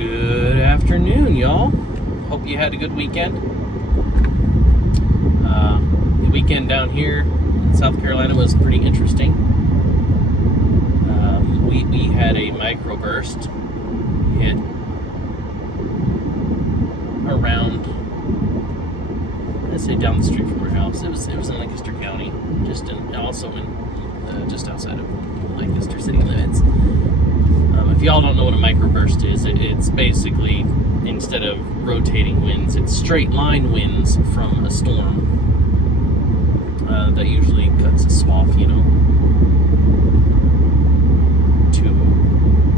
Good afternoon, y'all. Hope you had a good weekend. The weekend down here in South Carolina was pretty interesting. We had a microburst hit around, I'd say down the street from our house. It was in Lancaster County, just outside of Lancaster city limits. If y'all don't know what a microburst is, it's basically, instead of rotating winds, it's straight line winds from a storm that usually cuts a swath, 2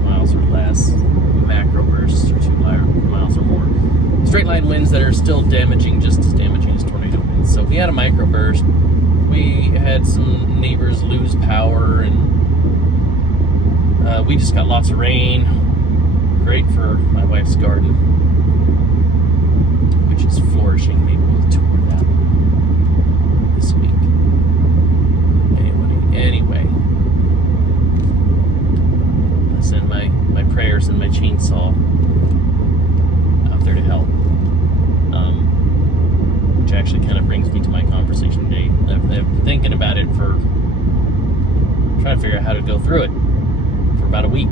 miles or less. Macrobursts are 2 miles or more. Straight line winds that are still damaging, just as damaging as tornado winds. So we had a microburst. We had some neighbors lose power, and we just got lots of rain. Great for my wife's garden, which is flourishing. Maybe we'll tour that this week. Anyway, I send my prayers and my chainsaw out there to help. Which actually kind of brings me to my conversation today. I've been thinking about it for trying to figure out how to go through it for about a week.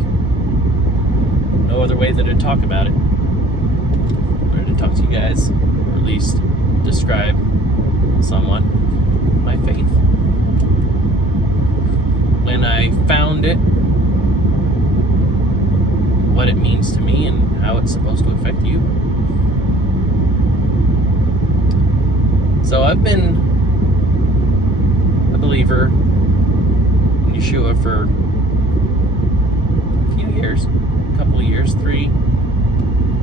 No other way than to talk about it. I wanted to talk to you guys, or at least describe somewhat my faith. When I found it, what it means to me, and how it's supposed to affect you. So I've been a believer in Yeshua for a few years, a couple of years, 3,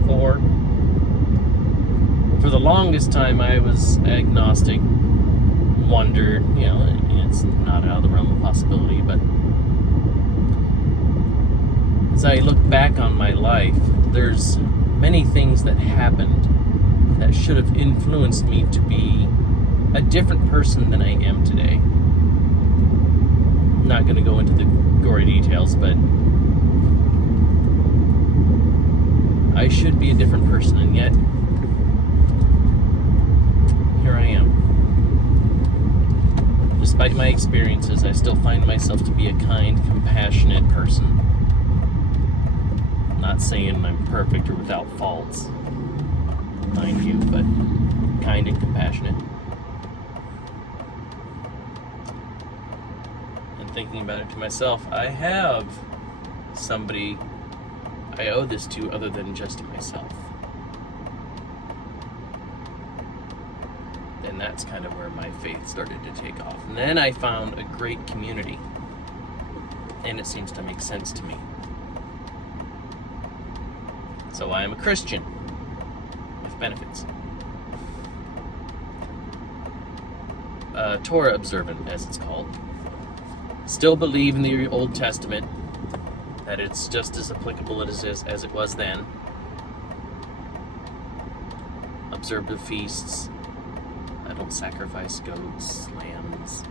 4. For the longest time I was agnostic, wondered, it's not out of the realm of possibility, but as I look back on my life, there's many things that happened that should have influenced me to be a different person than I am today. I'm not going to go into the gory details, but I should be a different person, and yet here I am. Despite my experiences, I still find myself to be a kind, compassionate person. I'm not saying I'm perfect or without faults, mind you, but kind and compassionate. And thinking about it to myself, I have somebody I owe this to other than just myself. And that's kind of where my faith started to take off. And then I found a great community, and it seems to make sense to me. So I am a Christian with benefits. Torah observant, as it's called. Still believe in the Old Testament, that it's just as applicable as it was then. Observe the feasts. I don't sacrifice goats, lambs.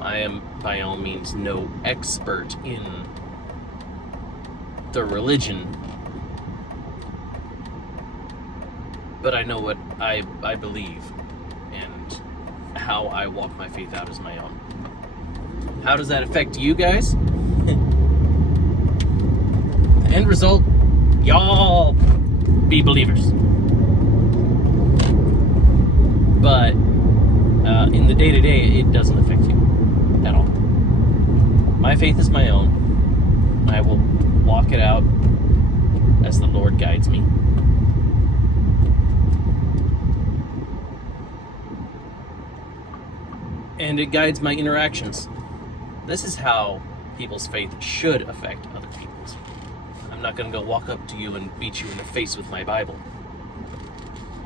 I am by all means no expert in the religion, but I know what I believe, and how I walk my faith out as my own. How does that affect you guys? The end result, y'all be believers. But in the day-to-day, it doesn't affect you at all. My faith is my own. I will walk it out as the Lord guides me. And it guides my interactions. This is how people's faith should affect other people's. I'm not going to go walk up to you and beat you in the face with my Bible.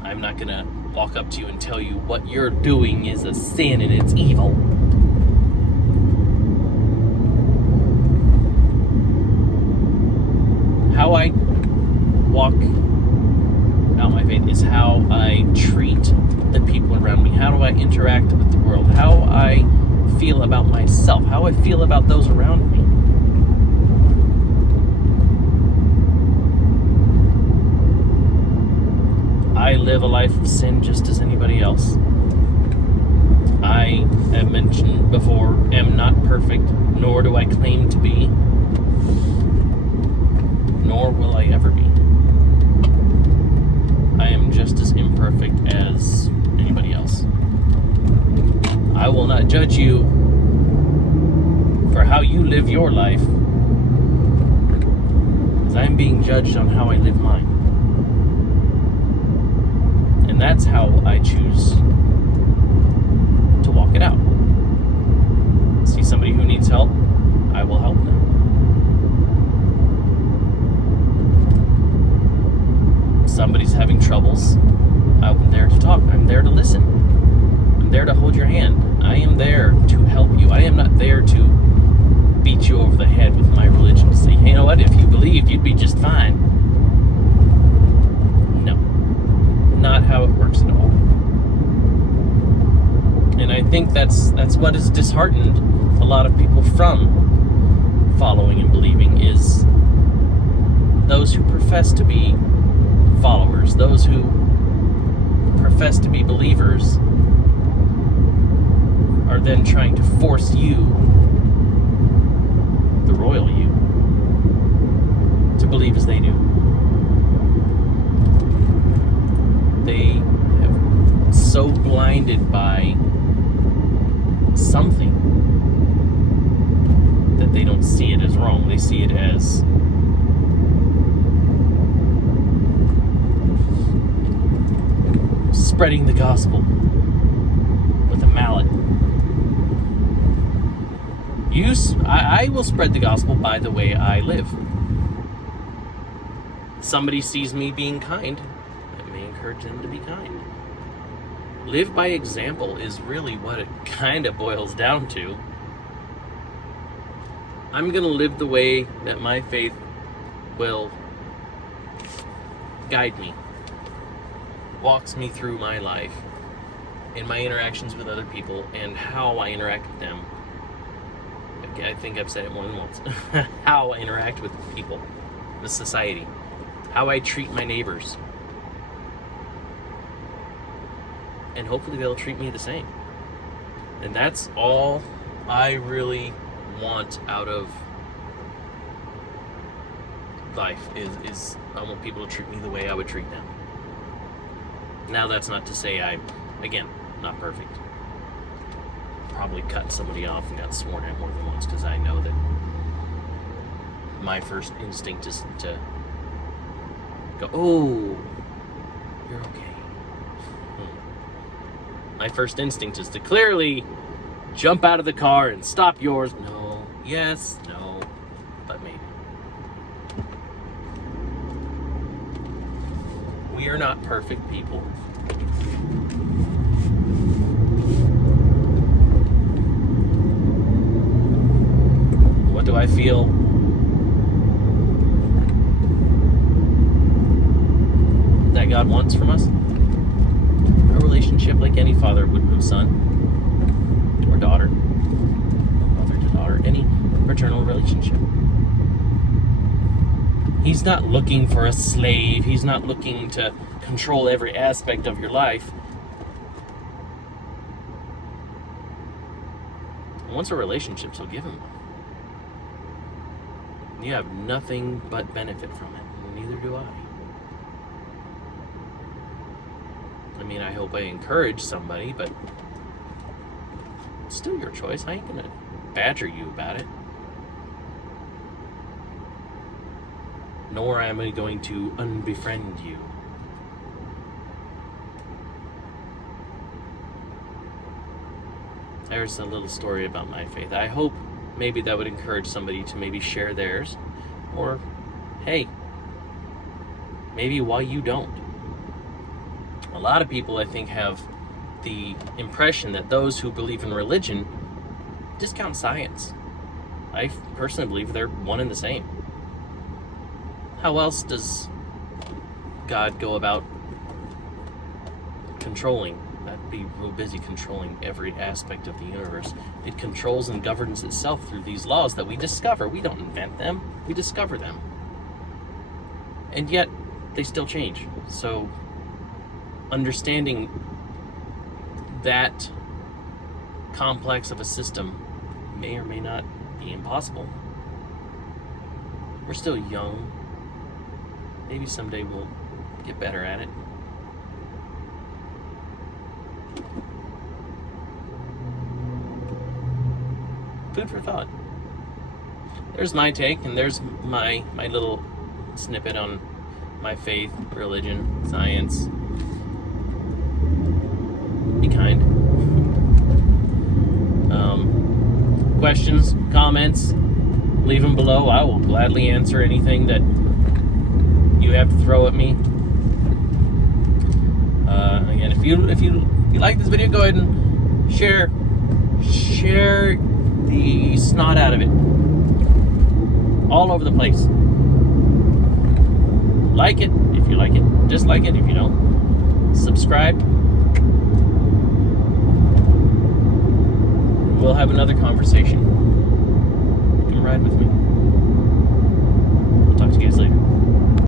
I'm not going to walk up to you and tell you what you're doing is a sin and it's evil. How I walk out my faith is how I treat the people around me. How do I interact with the world? How I feel about myself. How I feel about those around me. I live a life of sin just as anybody else. I have mentioned before, am not perfect, nor do I claim to be, nor will I ever be. I am just as imperfect as anybody else. I will not judge you for how you live your life, because I'm being judged on how I live mine. And that's how I choose to walk it out. See somebody who needs help, I will help them. Somebody's having troubles, I'm there to talk. I'm there to listen. I'm there to hold your hand. I am there to help you. I am not there to beat you over the head with my religion to say, hey, you know what, if you believed, you'd be just fine. No. Not how it works at all. And I think that's what has disheartened a lot of people from following and believing, is those who profess to be followers, those who profess to be believers, are then trying to force you, the royal you, to believe as they do. They have so blinded by something that they don't see it as wrong. They see it as spreading the gospel with a mallet. I will spread the gospel by the way I live. Somebody sees me being kind, I may encourage them to be kind. Live by example is really what it kind of boils down to. I'm going to live the way that my faith will guide me, walks me through my life, in my interactions with other people, and how I interact with them. I think I've said it more than once. How I interact with people, the society, how I treat my neighbors. And hopefully they'll treat me the same. And that's all I really want out of life, is I want people to treat me the way I would treat them. Now, that's not to say I'm, again, not perfect. Probably cut somebody off and got sworn at more than once, because I know that my first instinct is to go, oh, you're okay. My first instinct is to clearly jump out of the car and stop yours. No, yes, no, but maybe. We are not perfect people. What do I feel? That God wants from us? A relationship like any father would with son or daughter, mother to daughter, any paternal relationship. He's not looking for a slave. He's not looking to control every aspect of your life. Once a relationship, so give him. You have nothing but benefit from it. Neither do I. I mean, I hope I encourage somebody, but it's still your choice. I ain't gonna badger you about it. Nor am I going to unbefriend you. There's a little story about my faith. I hope maybe that would encourage somebody to maybe share theirs. Or, hey, maybe why you don't. A lot of people, I think, have the impression that those who believe in religion discount science. I personally believe they're one and the same. How else does God go about controlling? That'd be real busy controlling every aspect of the universe. It controls and governs itself through these laws that we discover. We don't invent them, we discover them. And yet, they still change. So, understanding that complex of a system may or may not be impossible. We're still young. Maybe someday we'll get better at it. Food for thought. There's my take, and there's my little snippet on my faith, religion, science. Be kind. Questions, comments, leave them below. I will gladly answer anything that you have to throw at me. Again, if you like this video, go ahead and share the snot out of it all over the place. Like it if you like it. Dislike it if you don't. Subscribe. We'll have another conversation.